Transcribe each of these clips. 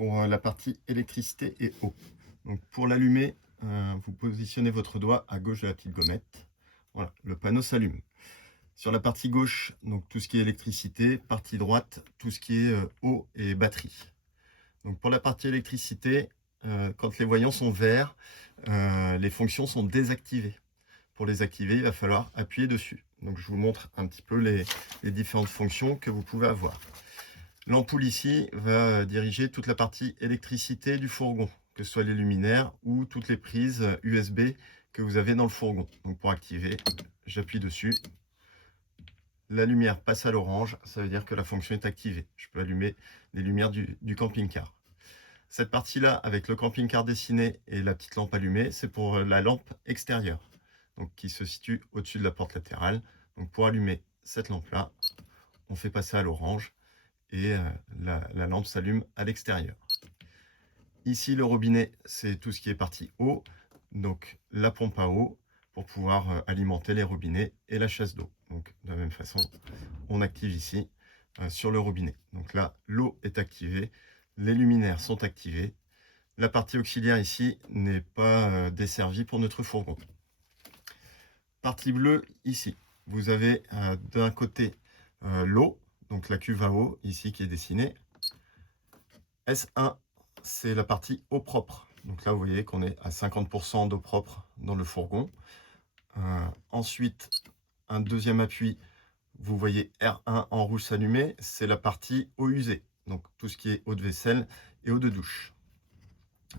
pour la partie électricité et eau. Donc pour l'allumer, vous positionnez votre doigt à gauche de la petite gommette. Voilà, le panneau s'allume. Sur la partie gauche, donc tout ce qui est électricité, partie droite, tout ce qui est eau et batterie. Donc pour la partie électricité, quand les voyants sont verts, les fonctions sont désactivées. Pour les activer, il va falloir appuyer dessus. Donc je vous montre un petit peu les différentes fonctions que vous pouvez avoir. L'ampoule ici va diriger toute la partie électricité du fourgon, que ce soit les luminaires ou toutes les prises USB que vous avez dans le fourgon. Donc pour activer, j'appuie dessus. La lumière passe à l'orange, ça veut dire que la fonction est activée. Je peux allumer les lumières du camping-car. Cette partie-là, avec le camping-car dessiné et la petite lampe allumée, c'est pour la lampe extérieure, donc qui se situe au-dessus de la porte latérale. Donc pour allumer cette lampe-là, on fait passer à l'orange et la lampe s'allume à l'extérieur. Ici, le robinet, c'est tout ce qui est partie eau, donc la pompe à eau pour pouvoir alimenter les robinets et la chasse d'eau. Donc de la même façon, on active ici sur le robinet. Donc là, l'eau est activée, les luminaires sont activés. La partie auxiliaire ici n'est pas desservie pour notre fourgon. Partie bleue ici, vous avez d'un côté l'eau, donc la cuve à eau ici qui est dessinée. S1, c'est la partie eau propre. Donc là, vous voyez qu'on est à 50% d'eau propre dans le fourgon. Ensuite, un deuxième appui, vous voyez R1 en rouge s'allumer, c'est la partie eau usée. Donc tout ce qui est eau de vaisselle et eau de douche.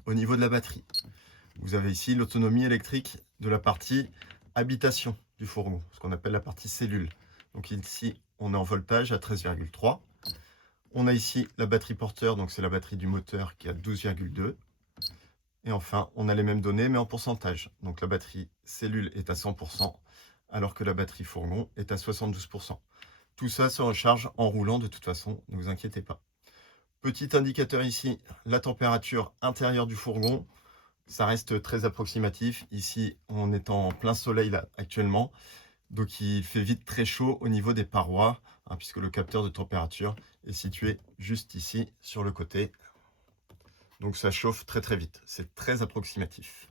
Au niveau de la batterie, vous avez ici l'autonomie électrique de la partie habitation du fourgon, ce qu'on appelle la partie cellule. Donc ici, on est en voltage à 13,3. On a ici la batterie porteur, donc c'est la batterie du moteur qui est à 12,2. Et enfin, on a les mêmes données, mais en pourcentage. Donc la batterie cellule est à 100%, alors que la batterie fourgon est à 72%. Tout ça se recharge en roulant de toute façon, ne vous inquiétez pas. Petit indicateur ici, la température intérieure du fourgon. Ça reste très approximatif. Ici, on est en plein soleil là, actuellement. Donc il fait vite très chaud au niveau des parois, hein, puisque le capteur de température est situé juste ici sur le côté. Donc ça chauffe très très vite. C'est très approximatif.